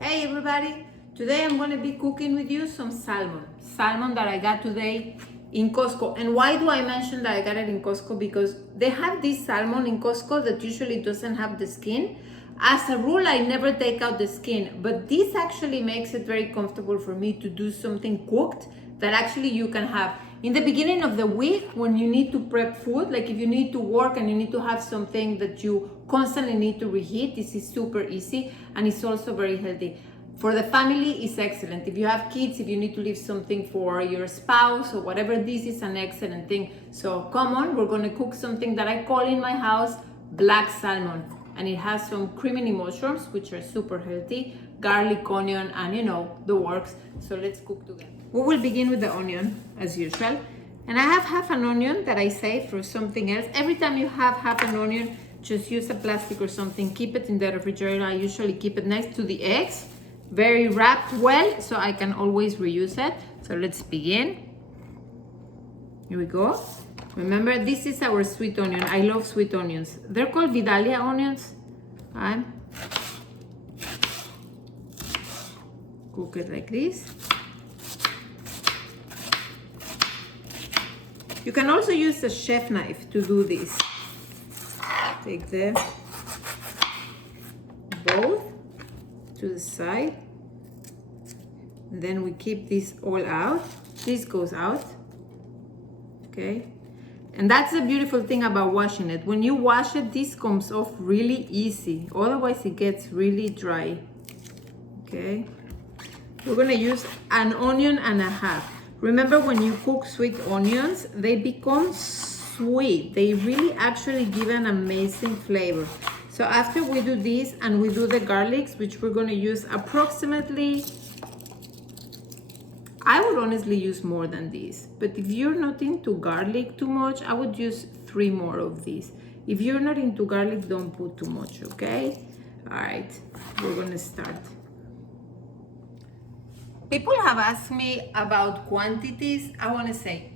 Hey everybody, today I'm going to be cooking with you some salmon that I got today in Costco. And why do I mention that I got it in Costco? Because they have this salmon in Costco that usually doesn't have the skin. As a rule, I never take out the skin, but this actually makes it very comfortable for me to do something cooked that actually you can have in the beginning of the week when you need to prep food. Like if you need to work and you need to have something that you constantly need to reheat, this is super easy and it's also very healthy. For the family, it's excellent. If you have kids, if you need to leave something for your spouse or whatever, this is an excellent thing. So come on, we're gonna cook something that I call in my house black salmon. And it has some creamy mushrooms, which are super healthy, garlic, onion, and the works. So let's cook together. We will begin with the onion, as usual. And I have half an onion that I save for something else. Every time you have half an onion, just use a plastic or something, keep it in the refrigerator. I usually keep it next to the eggs, very wrapped well, so I can always reuse it. So let's begin. Here we go. Remember, this is our sweet onion. I love sweet onions. They're called Vidalia onions. Right? Cook it like this. You can also use a chef knife to do this. Take both to the side. And then we keep this all out. This goes out. Okay. And that's the beautiful thing about washing it. When you wash it, this comes off really easy. Otherwise, it gets really dry. Okay. We're gonna use an onion and a half. Remember, when you cook sweet onions, they become sweet. They really actually give an amazing flavor. So after we do this and we do the garlics, which we're gonna use approximately, I would honestly use more than this, but if you're not into garlic too much, I would use 3 more of these. If you're not into garlic, don't put too much, okay? All right, we're gonna start. People have asked me about quantities. I wanna say,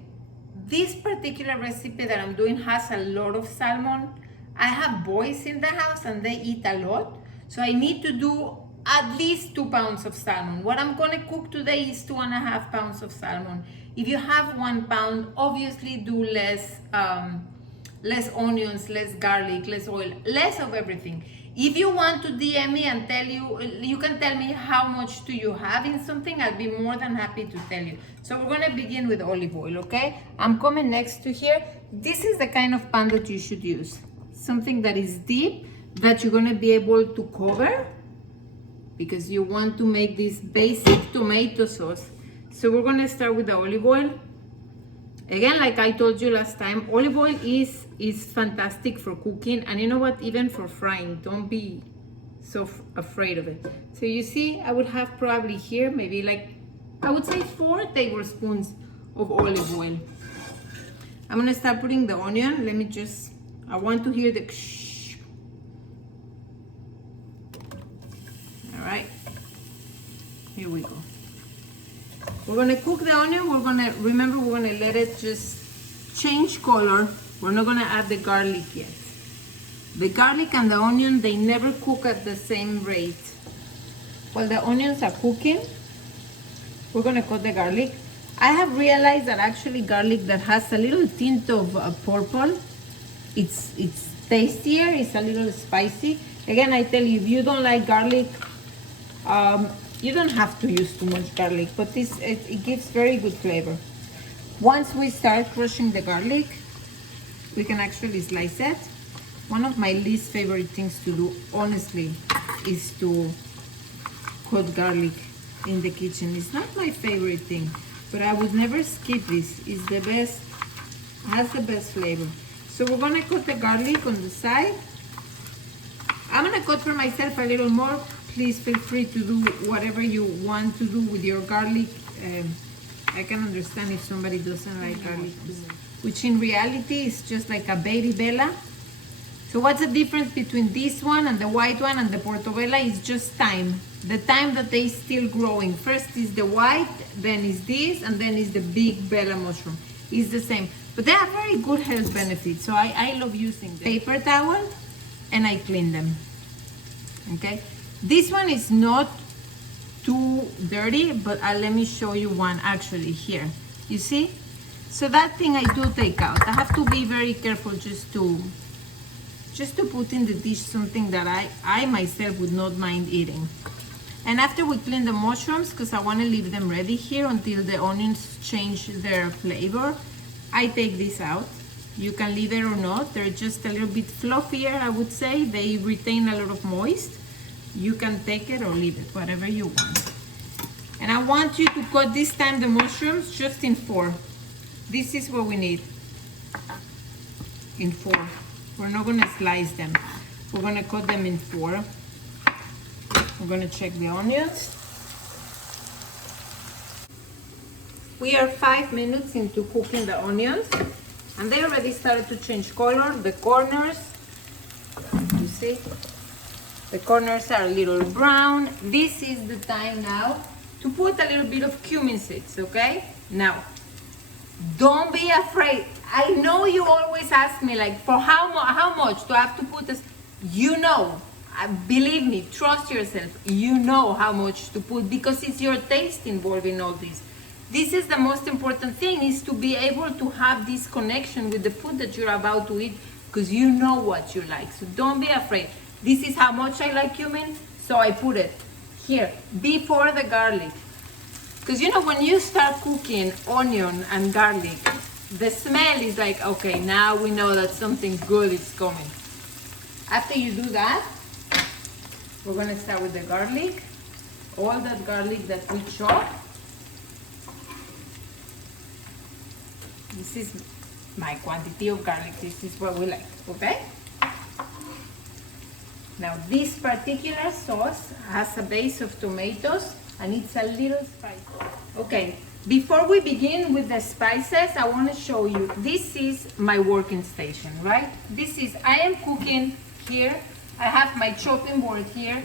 this particular recipe that I'm doing has a lot of salmon. I have boys in the house and they eat a lot, so I need to do at least 2 pounds of salmon. What I'm gonna cook today is 2.5 pounds of salmon. If you have 1 pound, obviously do less onions, less garlic, less oil, less of everything. If you want to DM me and tell you can tell me how much do you have in something, I'll be more than happy to tell you. So we're gonna begin with olive oil, okay? I'm coming next to here. This is the kind of pan that you should use. Something that is deep, that you're gonna be able to cover, because you want to make this basic tomato sauce. So we're gonna start with the olive oil. Again, like I told you last time, olive oil is fantastic for cooking, and you know what, even for frying. Don't be so afraid of it. So you see, I would have probably here, maybe like, I would say 4 tablespoons of olive oil. I'm gonna start putting the onion. I want to hear the all right, here we go. We're gonna cook the onion. We're gonna let it just change color. We're not gonna add the garlic yet. The garlic and the onion, they never cook at the same rate. While the onions are cooking, we're gonna cut the garlic. I have realized that actually garlic that has a little tint of purple, it's tastier, it's a little spicy. Again, I tell you, if you don't like garlic, you don't have to use too much garlic, but it gives very good flavor. Once we start crushing the garlic, we can actually slice it. One of my least favorite things to do, honestly, is to cut garlic in the kitchen. It's not my favorite thing, but I would never skip this. It's the best, has the best flavor. So we're gonna cut the garlic on the side. I'm gonna cut for myself a little more. Please feel free to do whatever you want to do with your garlic. I can understand if somebody doesn't like garlic, which in reality is just like a baby bella. So what's the difference between this one and the white one and the portobello? Is just time. The time that they still growing. First is the white, then is this, and then is the big bella mushroom. It's the same. But they have very good health benefits. So I love using them. Paper towel, and I clean them. Okay? This one is not too dirty, but let me show you one actually here. You see? So that thing I do take out. I have to be very careful just to put in the dish something that I myself would not mind eating. And after we clean the mushrooms, because I want to leave them ready here until the onions change their flavor, I take this out. You can leave it or not. They're just a little bit fluffier, I would say. They retain a lot of moist. You can take it or leave it, whatever you want. And I want you to cut this time the mushrooms just in 4. This is what we need. In 4. We're not gonna slice them. We're gonna cut them in 4. We're gonna check the onions. We are 5 minutes into cooking the onions, and they already started to change color. The corners, you see, the corners are a little brown. This is the time now to put a little bit of cumin seeds, okay? Now, don't be afraid. I know you always ask me, like, for how much do I have to put this? You know, believe me, trust yourself. You know how much to put because it's your taste involved in all this. This is the most important thing, is to be able to have this connection with the food that you're about to eat because you know what you like. So don't be afraid. This is how much I like cumin, so I put it here before the garlic. Because you know, when you start cooking onion and garlic, the smell is like, okay, now we know that something good is coming. After you do that, we're gonna start with the garlic. All that garlic that we chop. This is my quantity of garlic. This is what we like, okay? Now this particular sauce has a base of tomatoes and it's a little spicy. Okay, before we begin with the spices, I want to show you, this is my working station, right? I am cooking here. I have my chopping board here.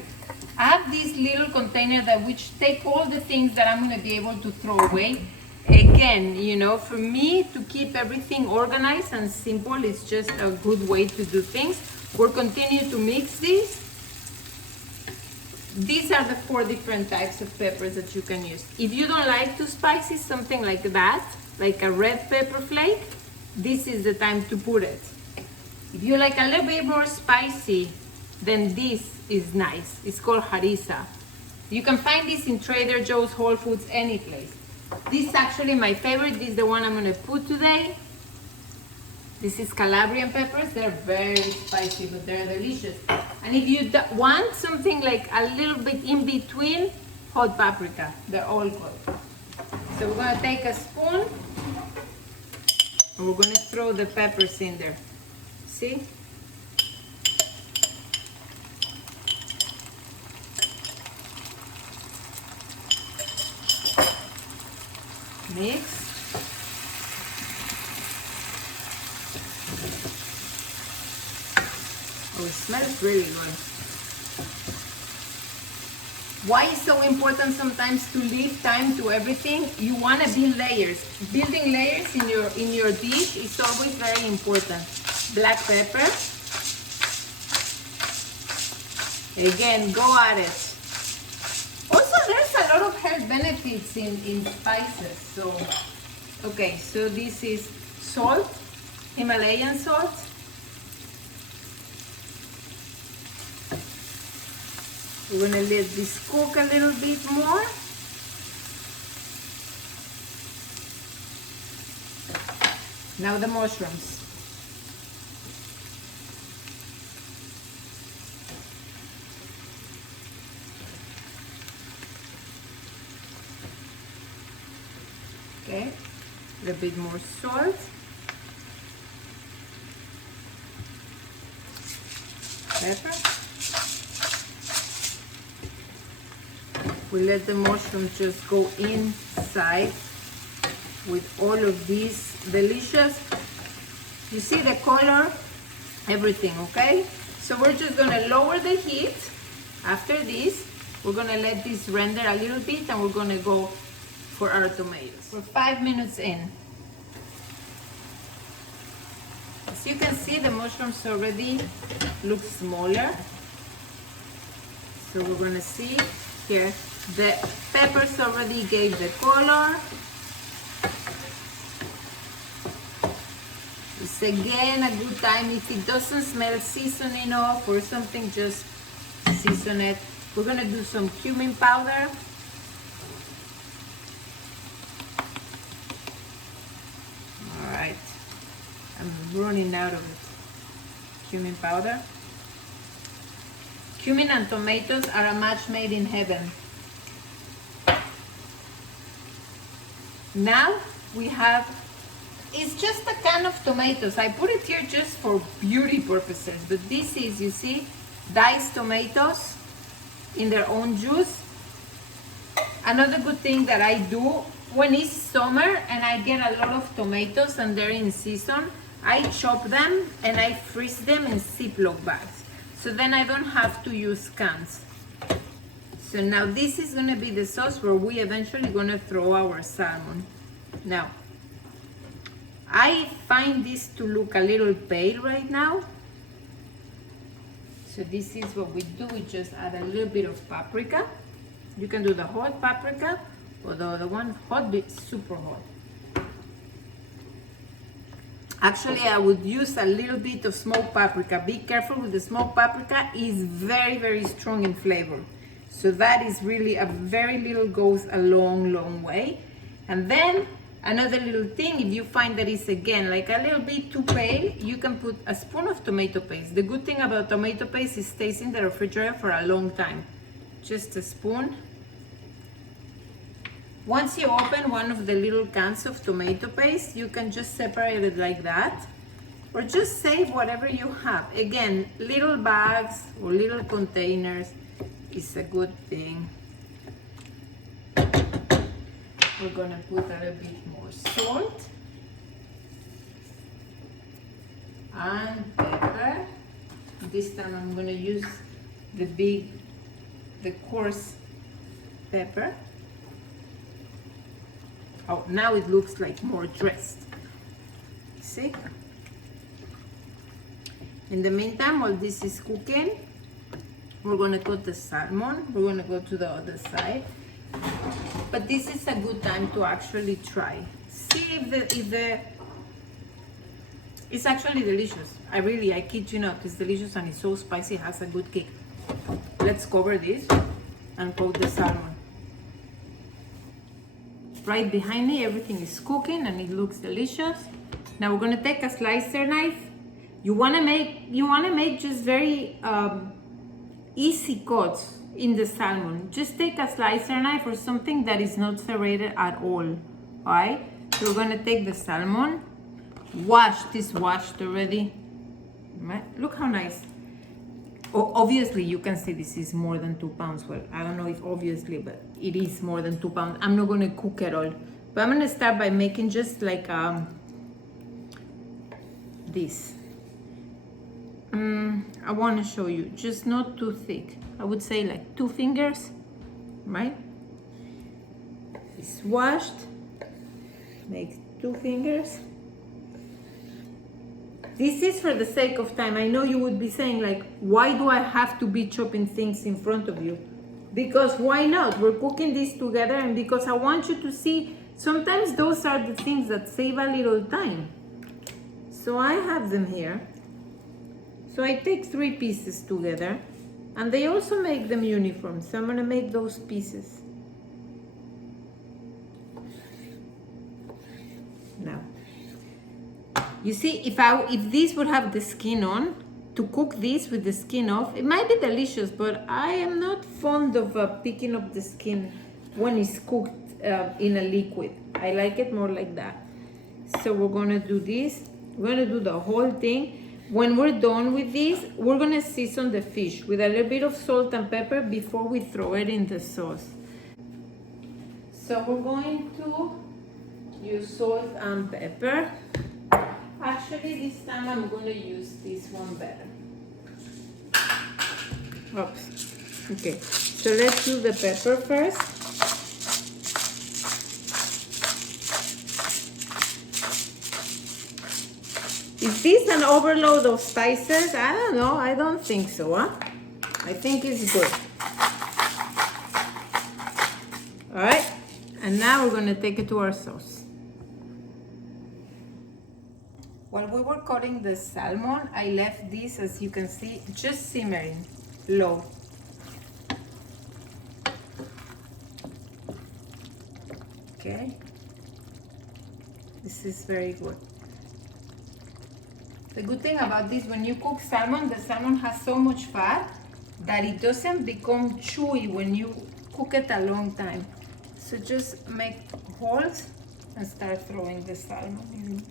I have this little container that which take all the things that I'm going to be able to throw away. Again, you know, for me to keep everything organized and simple is just a good way to do things. We'll continue to mix these. These are the 4 different types of peppers that you can use. If you don't like too spicy, something like that, like a red pepper flake, this is the time to put it. If you like a little bit more spicy, then this is nice. It's called harissa. You can find this in Trader Joe's, Whole Foods, any place. This is actually my favorite. This is the one I'm going to put today. This is Calabrian peppers. They're very spicy, but they're delicious. And if you want something like a little bit in between, hot paprika. They're all good. So we're going to take a spoon and we're going to throw the peppers in there. See? Mix. Oh, it smells really good. Why is so important sometimes to leave time to everything? You want to build layers. Building layers in your dish is always very important. Black pepper. Again, go at it. Also, there's a lot of health benefits in spices. So, okay, so this is salt, Himalayan salt. We're gonna let this cook a little bit more. Now the mushrooms. Okay, a little bit more salt. Pepper. We let the mushroom just go inside with all of these delicious, you see the color, everything, okay? So we're just gonna lower the heat. After this, we're gonna let this render a little bit and we're gonna go for our tomatoes. We're 5 minutes in. As you can see, the mushrooms already look smaller. So So we're gonna see here, the peppers already gave the color. It's again a good time, if it doesn't smell seasoned enough or something, just season it. We're gonna do some cumin powder. All right, I'm running out of it. Cumin powder. Cumin and tomatoes are a match made in heaven. Now we have, it's just a can of tomatoes. I put it here just for beauty purposes, but this is, you see, diced tomatoes in their own juice. Another good thing that I do when it's summer and I get a lot of tomatoes and they're in season, I chop them and I freeze them in Ziploc bags. So then I don't have to use cans. So now this is gonna be the sauce where we eventually gonna throw our salmon. Now, I find this to look a little pale right now. So this is what we do, we just add a little bit of paprika. You can do the hot paprika or the other one, hot, super hot. Actually, I would use a little bit of smoked paprika. Be careful with the smoked paprika, it's very, very strong in flavor. So that is really a very little goes a long, long way. And then another little thing, if you find that it's again like a little bit too pale, you can put a spoon of tomato paste. The good thing about tomato paste is it stays in the refrigerator for a long time. Just a spoon. Once you open one of the little cans of tomato paste, you can just separate it like that, or just save whatever you have. Again, little bags or little containers is a good thing. We're gonna put a little bit more salt and pepper. This time I'm gonna use the coarse pepper. Oh, now it looks like more dressed. See? In the meantime, while this is cooking, we're gonna cut the salmon. We're gonna go to the other side. But this is a good time to actually try. See if it's actually delicious. I kid you not, it's delicious and it's so spicy, it has a good kick. Let's cover this and coat the salmon. Right behind me, everything is cooking and it looks delicious. Now we're gonna take a slicer knife. You wanna make just very easy cuts in the salmon. Just take a slicer knife or something that is not serrated at all. Alright? So we're gonna take the salmon, washed already. Right? Look how nice. Obviously, you can see this is more than 2 pounds. Well, I don't know if obviously, but it is more than 2 pounds. I'm not gonna cook it all, but I'm gonna start by making just like this. I want to show you, just not too thick. I would say like 2 fingers, right? It's washed. Make 2 fingers. This is for the sake of time. I know you would be saying like, why do I have to be chopping things in front of you? Because why not? We're cooking this together, and because I want you to see, sometimes those are the things that save a little time. So I have them here. So I take 3 pieces together, and they also make them uniform. So I'm gonna make those pieces. Now, you see, if this would have the skin on, to cook this with the skin off, it might be delicious, but I am not fond of picking up the skin when it's cooked in a liquid. I like it more like that. So we're gonna do this. We're gonna do the whole thing. When we're done with this, we're gonna season the fish with a little bit of salt and pepper before we throw it in the sauce. So we're going to use salt and pepper. Actually, this time I'm going to use this one better. Oops. Okay, so let's do the pepper first. Is this an overload of spices? I don't know. I don't think so, huh? I think it's good. And now we're gonna take it to our sauce. While we were cutting the salmon, I left this, as you can see, just simmering low. Okay, this is very good. The good thing about this, when you cook salmon, the salmon has so much fat that it doesn't become chewy when you cook it a long time. So just make holes and start throwing the salmon in.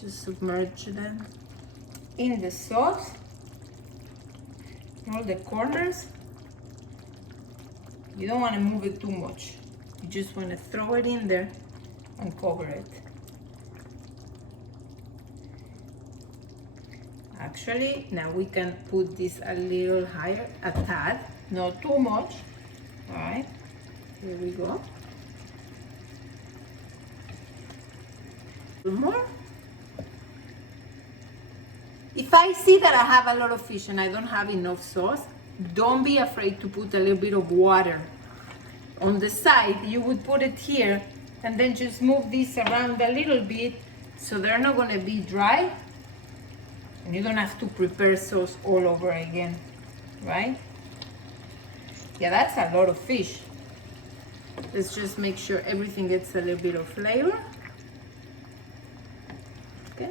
Just submerge them in the sauce, all the corners. You don't want to move it too much. You just want to throw it in there and cover it. Actually, now we can put this a little higher, a tad, not too much. All right, here we go. A little more. If I see that I have a lot of fish and I don't have enough sauce, don't be afraid to put a little bit of water on the side. You would put it here and then just move this around a little bit so they're not going to be dry and you don't have to prepare sauce all over again, right? Yeah, that's a lot of fish. Let's just make sure everything gets a little bit of flavor. Okay.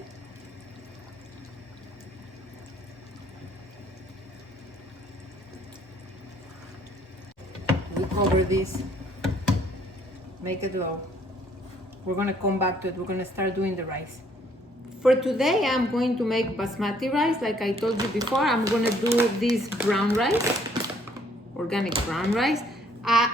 We cover this, make it low. We're gonna come back to it. We're gonna start doing the rice. For today, I'm going to make basmati rice. Like I told you before, I'm gonna do this brown rice, organic brown rice.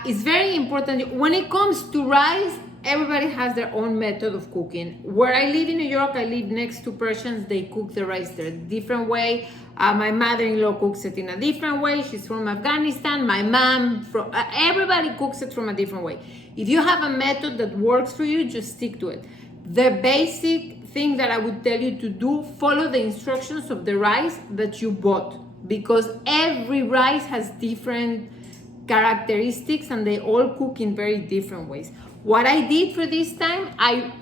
It's very important. When it comes to rice, everybody has their own method of cooking. Where I live in New York, I live next to Persians. They cook the rice their different way. My mother-in-law cooks it in a different way. She's from Afghanistan. My mom, everybody cooks it from a different way. If you have a method that works for you, just stick to it. The basic thing that I would tell you to do, follow the instructions of the rice that you bought, because every rice has different characteristics and they all cook in very different ways. What I did for this time, I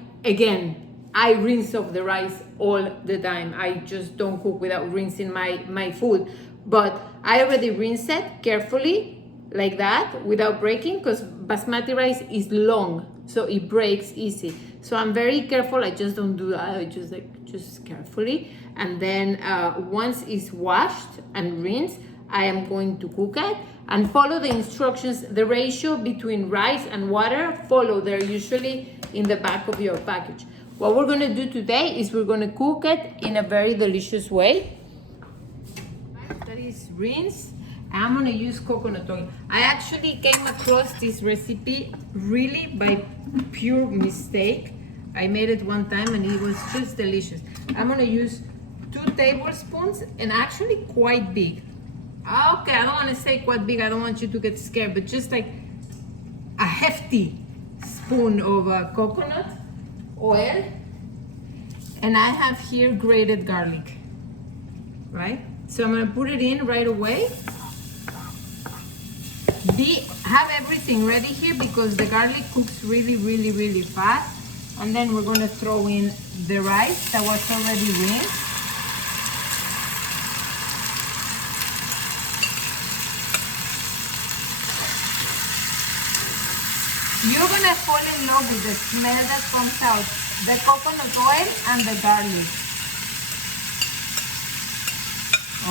rinse off the rice all the time. I just don't cook without rinsing my food. But I already rinsed it carefully, like that, without breaking, because basmati rice is long, so it breaks easy. So I'm very careful. I just don't do that. I just carefully. And then once it's washed and rinsed, I am going to cook it and follow the instructions. The ratio between rice and water, follow. They're usually in the back of your package. What we're gonna do today is we're gonna cook it in a very delicious way. That is rinsed. I'm gonna use coconut oil. I actually came across this recipe really by pure mistake. I made it one time and it was just delicious. I'm gonna use 2 tablespoons and actually quite big. Okay, I don't want to say quite big. I don't want you to get scared, but just like a hefty spoon of coconut oil. And I have here grated garlic, right? So I'm going to put it in right away. Have everything ready here because the garlic cooks really, really, really fast. And then we're going to throw in the rice that was already rinsed. You're gonna fall in love with the smell that comes out, the coconut oil and the garlic.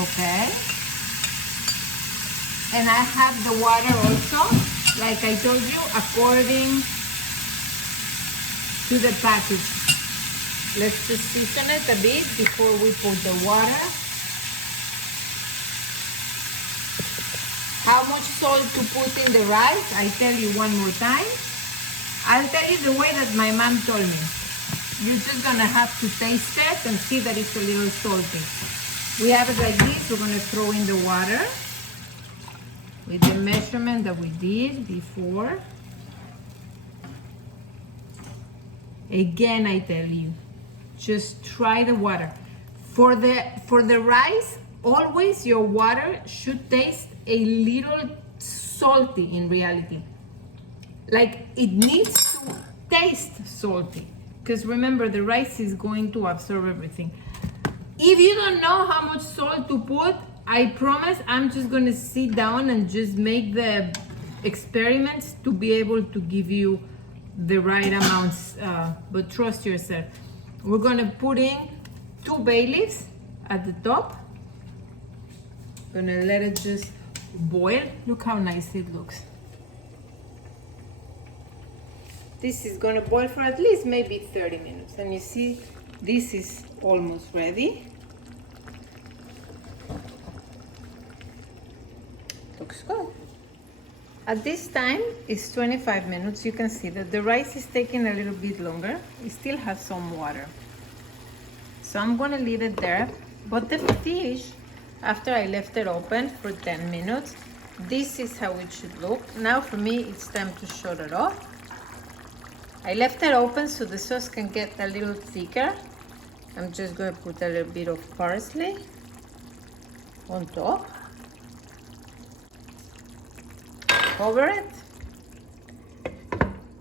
Okay. And I have the water also, like I told you, according to the package. Let's just season it a bit before we put the water. How much salt to put in the rice? I tell you one more time. I'll tell you the way that my mom told me. You're just gonna have to taste it and see that it's a little salty. We have it like this. We're gonna throw in the water with the measurement that we did before. Again, I tell you, just try the water. For the rice, always your water should taste a little salty in reality. like it needs to taste salty, because remember the rice is going to absorb everything. If you don't know how much salt to put, I promise I'm just gonna sit down and just make the experiments to be able to give you the right amounts, but trust yourself. We're gonna put in 2 bay leaves at the top. Gonna let it just boil. Look how nice it looks. This is gonna boil for at least maybe 30 minutes. And you see, this is almost ready. Looks good. At this time, it's 25 minutes. You can see that the rice is taking a little bit longer. It still has some water. So I'm gonna leave it there. But the fish, after I left it open for 10 minutes, this is how it should look. Now for me, it's time to shut it off. I left it open so the sauce can get a little thicker. I'm just going to put a little bit of parsley on top. Cover it.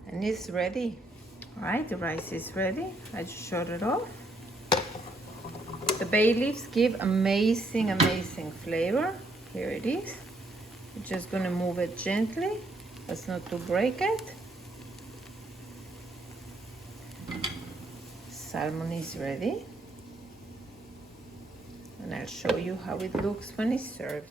And it's ready. All right, the rice is ready. I just shut it off. The bay leaves give amazing, amazing flavor. Here it is. We're just going to move it gently. That's not to break it. Salmon is ready, and I'll show you how it looks when it's served.